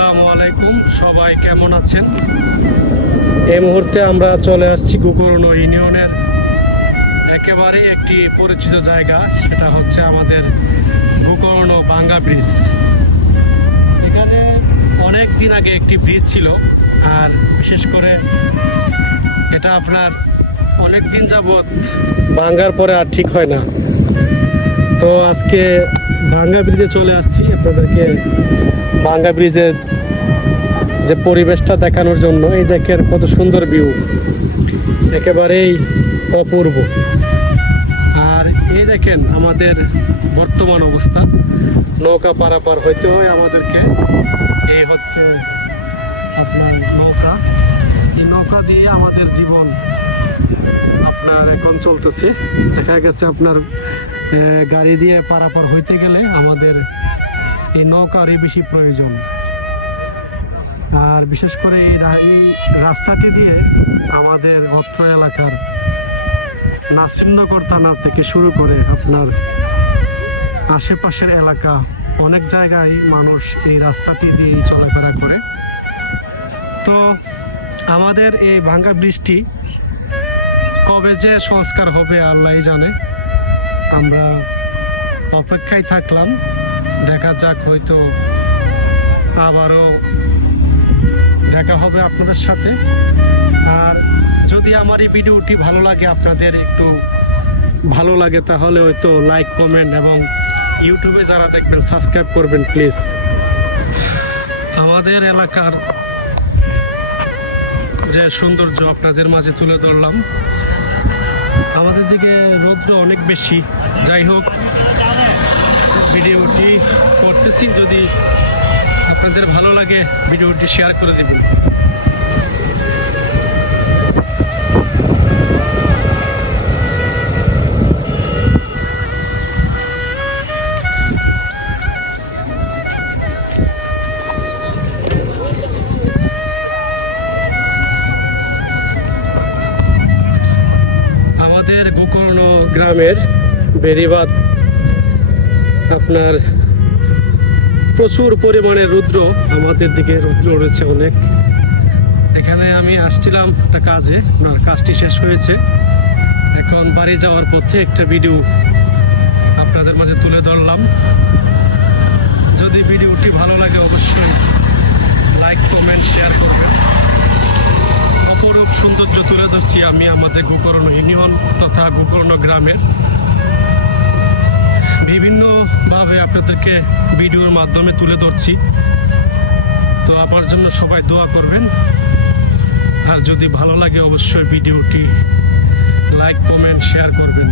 আসসালামু আলাইকুম, সবাই কেমন আছেন? এই মুহূর্তে আমরা চলে আসছি গোকর্ণ ইউনিয়নের একেবারে একটি পরিচিত জায়গা, সেটা হচ্ছে আমাদের গোকর্ণ ভাঙ্গা ব্রিজ। এখানে অনেক দিন আগে একটি ব্রিজ ছিল, আর বিশেষ করে এটা আপনার অনেক দিন যাবৎ ভাঙ্গার পরে আর ঠিক হয় না। তো আজকে ভাঙ্গা ব্রিজে চলে আসছি আপনাদেরকে ভাঙ্গা ব্রিজের যে পরিবেশটা দেখানোর জন্য। এই দেখেন কত সুন্দর ভিউ, একেবারেই অপূর্ব। আর এই দেখেন আমাদের বর্তমান অবস্থা, নৌকা পারাপার হইতে হয় আমাদেরকে। এই হচ্ছে আপনার নৌকা, এই নৌকা দিয়ে আমাদের জীবন আপনার এখন চলতেছে। দেখা গেছে আপনার গাড়ি দিয়ে পারাপার হইতে গেলে আমাদের এই নৌকারই বেশি প্রয়োজন। আর বিশেষ করে এই রাস্তাটি দিয়ে আমাদের অত্র এলাকার নাসিন্নগর থানা থেকে শুরু করে আপনার আশেপাশের এলাকা অনেক জায়গায় মানুষ এই রাস্তাটি দিয়েই চলাফেরা করে। তো আমাদের এই ভাঙ্গা ব্রিজটি কবে যে সংস্কার হবে আল্লাহই জানে। আমরা অপেক্ষায় থাকলাম, দেখা যাক, হয়তো আবারও দেখা হবে আপনাদের সাথে। আর যদি আমার এই ভিডিওটি ভালো লাগে, আপনাদের একটু ভালো লাগে, তাহলে হয়তো লাইক, কমেন্ট এবং ইউটিউবে যারা দেখবেন সাবস্ক্রাইব করবেন প্লিজ। আমাদের এলাকার যে সৌন্দর্য আপনাদের মাঝে তুলে ধরলাম। আমাদের দিকে রৌদ্র অনেক বেশি, যাই হোক ভিডিওটি করতেছি, যদি আপনাদের ভালো লাগে ভিডিওটি শেয়ার করে দিবেন। আমাদের গোকর্ণ গ্রামের বেড়িবাঁধ আপনার প্রচুর পরিমাণে রৌদ্র, আমাদের দিকে রৌদ্র রয়েছে অনেক। এখানে আমি আসছিলাম একটা কাজে, আপনার কাজটি শেষ হয়েছে, এখন বাড়ি যাওয়ার পথে একটা ভিডিও আপনাদের মাঝে তুলে ধরলাম। যদি ভিডিওটি ভালো লাগে অবশ্যই লাইক, কমেন্ট, শেয়ার করবেন। অপরূপ সৌন্দর্য তুলে ধরছি আমি আমাদের গোকর্ণ ইউনিয়ন তথা গোকর্ণ গ্রামের। বিভিন্নভাবে আপনাদেরকে ভিডিওর মাধ্যমে তুলে ধরছি, তো আমার জন্য সবাই দোয়া করবেন। আর যদি ভালো লাগে অবশ্যই ভিডিওটি লাইক, কমেন্ট, শেয়ার করবেন।